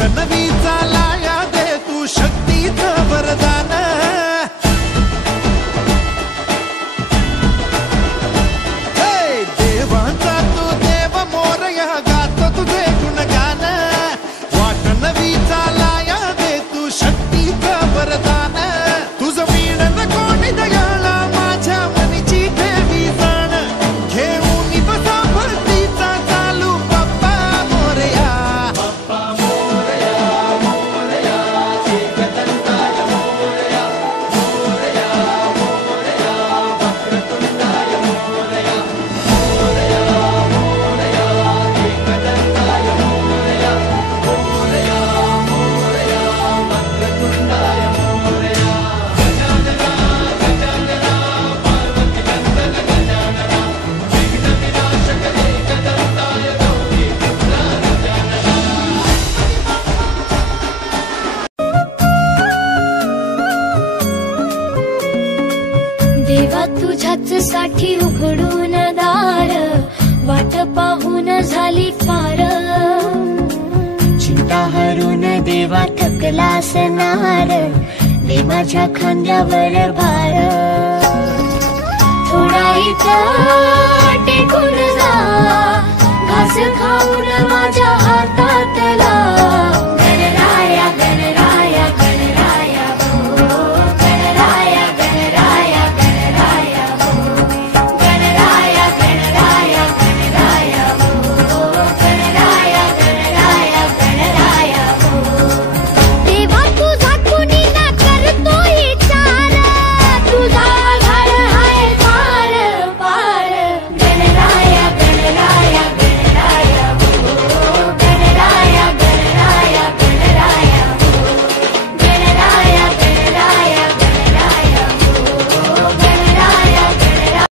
नवी चालाया दे तू शक्तीचं वरदान। हे देवांचा तू देव मोरया गातो तुझे गुणगान। वाट नवी चालाया दे तू शक्तीचं वरदान। तुझं वीण कोणी दयाळा माझ्या मनीची ठेवी जाण। घेऊन बसा भरतीचा चालू बाप्पा मोरया। बाप्पा मोरया मोरया एकदंताय मोरया मोरया मोरया वक्रतुंडाय मोरया मोरया मोरया एकदंताय मोरया मोरया मोरया वक्रतुंडाय मोरया। गजानना गजानना पार्वती नंदन गजानना विघ्न विनाशक एकदंताय गौरी पुत्रा गजानना। देवा तुझ्याच साठी उघडून दार, वाट पाहून झाली फार। चिंता हरून देवा थकलास नार, दे माझ्या खांद्यावर भार। थोडा इथं टेकून जा, घास खाऊन माझ्या हातातला।